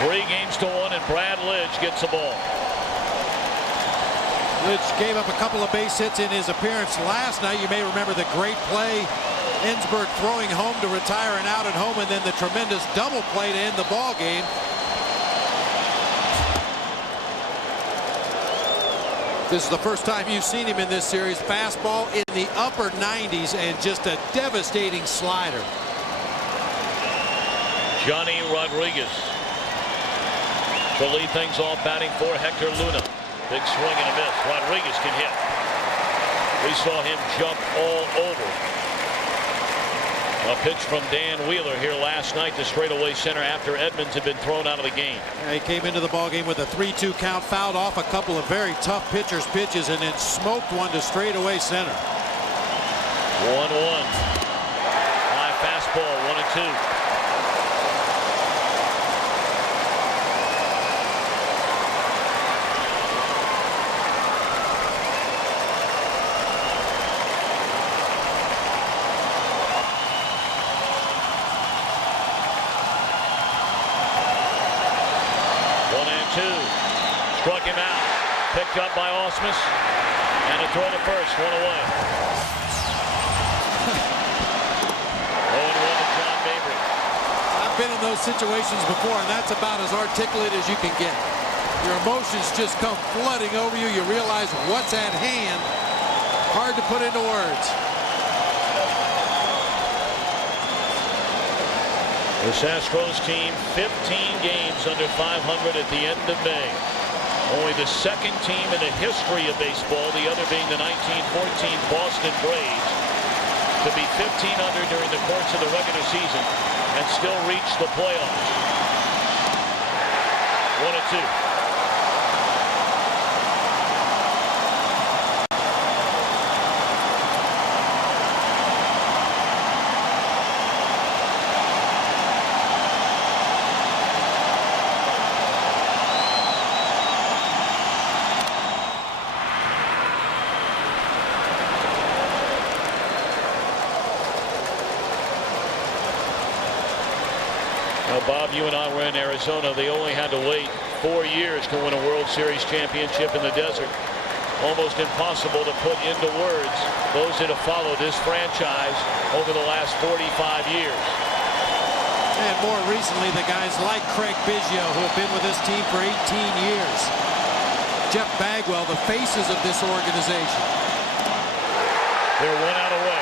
3-1, and Brad Lidge gets the ball. Lidge gave up a couple of base hits in his appearance last night. You may remember the great play, Ensberg throwing home to retire an out at home, and then the tremendous double play to end the ball game. This is the first time you've seen him in this series. Fastball in the upper 90s and just a devastating slider. Johnny Rodriguez to lead things off, batting for Hector Luna. Big swing and a miss. Rodriguez can hit. We saw him jump all over a pitch from Dan Wheeler here last night to straightaway center after Edmonds had been thrown out of the game. Yeah, he came into the ball game with a 3-2 count, fouled off a couple of very tough pitchers' pitches, and then smoked one to straightaway center. 1-1. High fastball, 1-2. Struck him out. Picked up by Ausmus. And a throw to first. 1 away. 0-1 to John Mabry. I've been in those situations before, and that's about as articulate as you can get. Your emotions just come flooding over you. You realize what's at hand. Hard to put into words. This Astros team, 15 games under 500 at the end of May. Only the second team in the history of baseball, the other being the 1914 Boston Braves, to be 15 under during the course of the regular season and still reach the playoffs. 1-2. Bob, you and I were in Arizona. They only had to wait 4 years to win a World Series championship in the desert. Almost impossible to put into words those that have followed this franchise over the last 45 years. And more recently, the guys like Craig Biggio, who have been with this team for 18 years. Jeff Bagwell, the faces of this organization. They're 1 out away.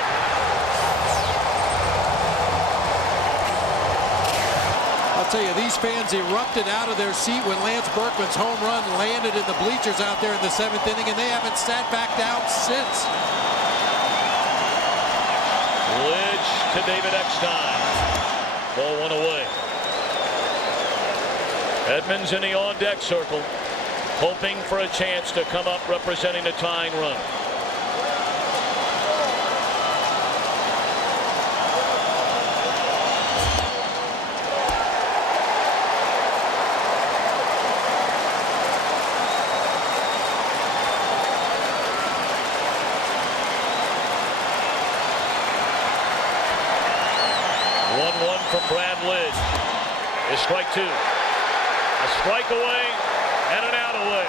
I'll tell you, these fans erupted out of their seat when Lance Berkman's home run landed in the bleachers out there in the 7th inning, and they haven't sat back down since. Lidge to David Eckstein. Ball 1 away. Edmonds in the on-deck circle, hoping for a chance to come up representing the tying run. From Brad Lidge is strike 2. A strike away and an out away.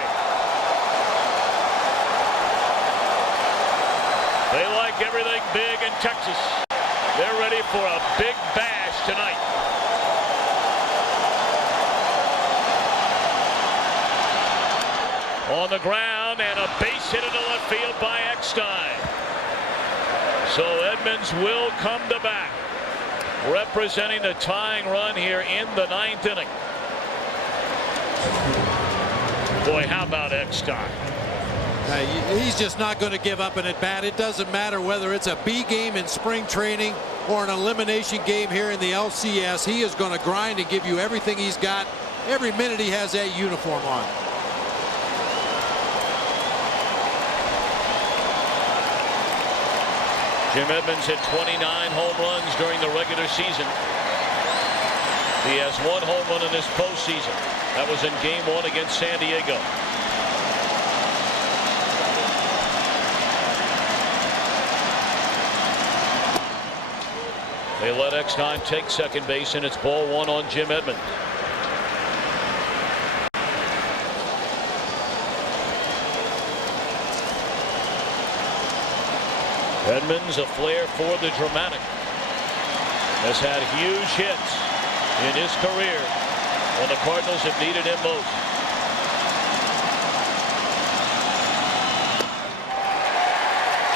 They like everything big in Texas. They're ready for a big bash tonight. On the ground, and a base hit into left field by Eckstein. So Edmonds will come to bat, representing the tying run here in the 9th inning. Boy, how about Eckstein? He's just not going to give up an at-bat. It doesn't matter whether it's a B game in spring training or an elimination game here in the LCS. He is going to grind and give you everything he's got every minute he has that uniform on. Jim Edmonds hit 29 home runs during the regular season. He has 1 home run in this postseason. That was in Game 1 against San Diego. They let Eckstein take second base, and it's ball 1 on Jim Edmonds. Edmonds, a flair for the dramatic, has had huge hits in his career when the Cardinals have needed him most.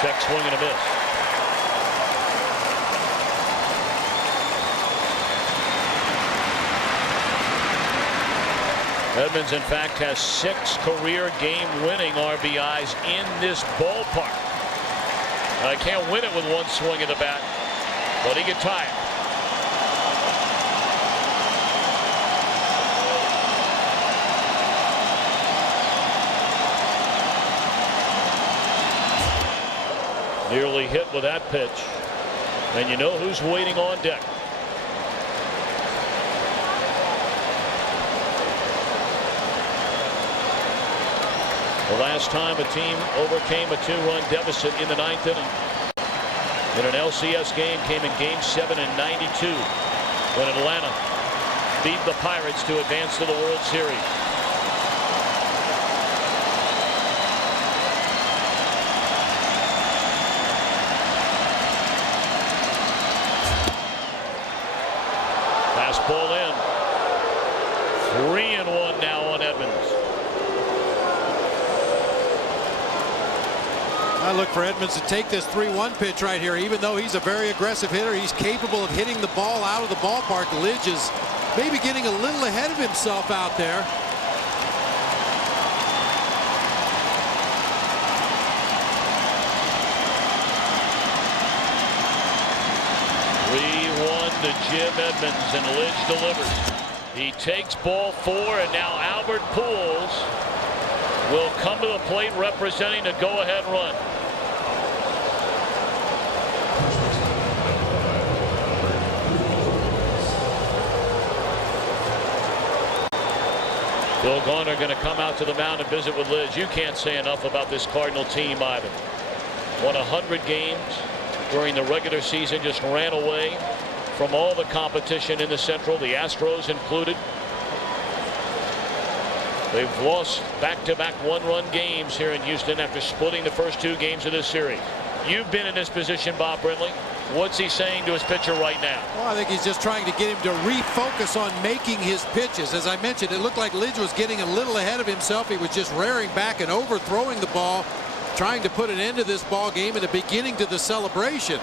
Check swing and a miss. Edmonds, in fact, has 6 career game-winning RBIs in this ballpark. I can't win it with one swing of the bat, but he can tie it. Nearly hit with that pitch, and you know who's waiting on deck. The last time a team overcame a 2-run deficit in the 9th inning in an LCS game came in Game 7 in '92 when Atlanta beat the Pirates to advance to the World Series. Fastball in. 3-1 now on Edmonds. I look for Edmonds to take this 3-1 pitch right here. Even though he's a very aggressive hitter, he's capable of hitting the ball out of the ballpark. Lidge is maybe getting a little ahead of himself out there. To Jim Edmonds, and Lidge delivers. He takes ball 4, and now Albert Pujols will come to the plate representing the go-ahead run. Phil Garner going to come out to the mound and visit with Lidge. You can't say enough about this Cardinal team either. Won 100 games during the regular season, just ran away from all the competition in the Central, the Astros included. They've lost back-to-back one-run games here in Houston after splitting the first 2 games of this series. You've been in this position, Bob Brentley. What's he saying to his pitcher right now? Well, I think he's just trying to get him to refocus on making his pitches. As I mentioned, it looked like Lidge was getting a little ahead of himself. He was just rearing back and overthrowing the ball, trying to put an end to this ball game and a beginning to the celebration.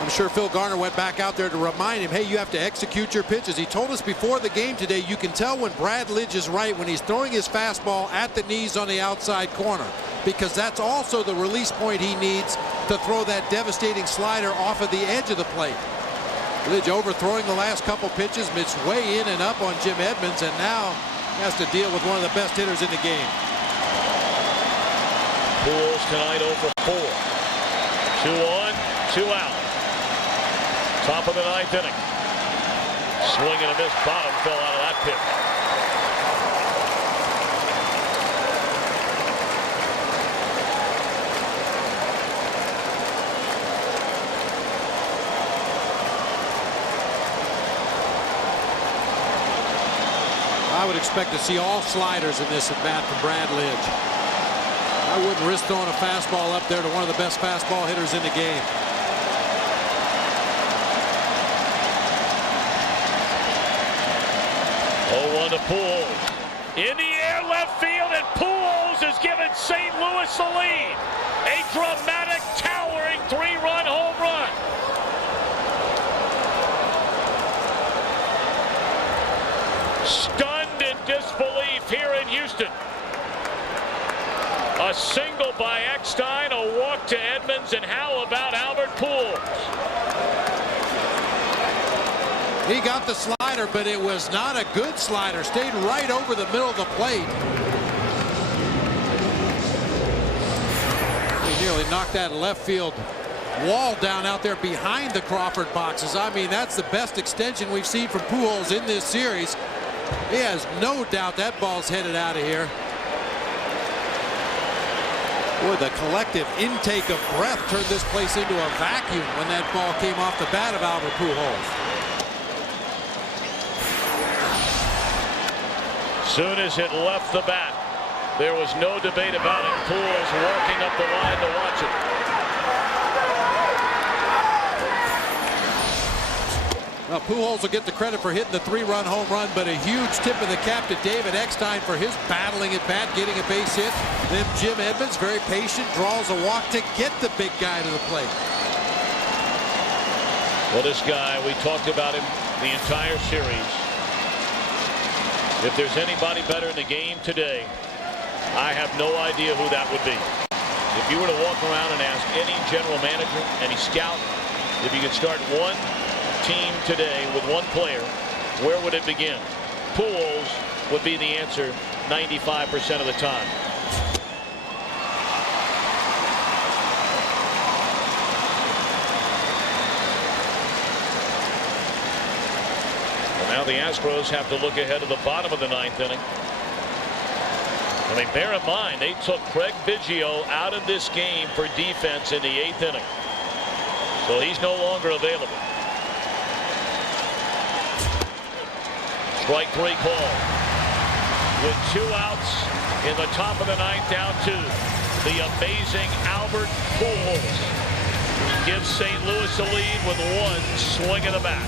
I'm sure Phil Garner went back out there to remind him, hey, you have to execute your pitches. He told us before the game today, you can tell when Brad Lidge is right when he's throwing his fastball at the knees on the outside corner, because that's also the release point he needs to throw that devastating slider off of the edge of the plate. Lidge overthrowing the last couple pitches, it's way in and up on Jim Edmonds, and now has to deal with one of the best hitters in the game. Pujols tonight 0 for 4. 2 on, 2 out. Top of the 9th inning. Swing and a miss. Bottom fell out of that pitch. I would expect to see all sliders in this at bat from Brad Lidge. I wouldn't risk throwing a fastball up there to one of the best fastball hitters in the game. 0-1 to Pujols. In the air, left field, and Pujols has given St. Louis the lead. A dramatic, towering 3-run home run. Stunned in disbelief here in Houston. A single by Eckstein, a walk to Edmonds, and how about Albert Pujols? He got the slider, but it was not a good slider. Stayed right over the middle of the plate. He nearly knocked that left field wall down out there behind the Crawford boxes. I mean, that's the best extension we've seen from Pujols in this series. He has no doubt that ball's headed out of here. Boy, the collective intake of breath turned this place into a vacuum when that ball came off the bat of Albert Pujols. Soon as it left the bat, there was no debate about it. Pujols walking up the line to watch it. Well, Pujols will get the credit for hitting the 3-run home run, but a huge tip of the cap to David Eckstein for his battling at bat, getting a base hit. Then Jim Edmonds, very patient, draws a walk to get the big guy to the plate. Well, this guy, we talked about him the entire series. If there's anybody better in the game today, I have no idea who that would be. If you were to walk around and ask any general manager, any scout, if you could start one team today with one player, where would it begin? Pujols would be the answer 95% of the time. Well, now the Astros have to look ahead to the bottom of the 9th inning. I mean, bear in mind, they took Craig Biggio out of this game for defense in the 8th inning. So he's no longer available. Strike 3 call. With 2 outs in the top of the 9th, down 2. The amazing Albert Pujols gives St. Louis a lead with 1 swing of the bat.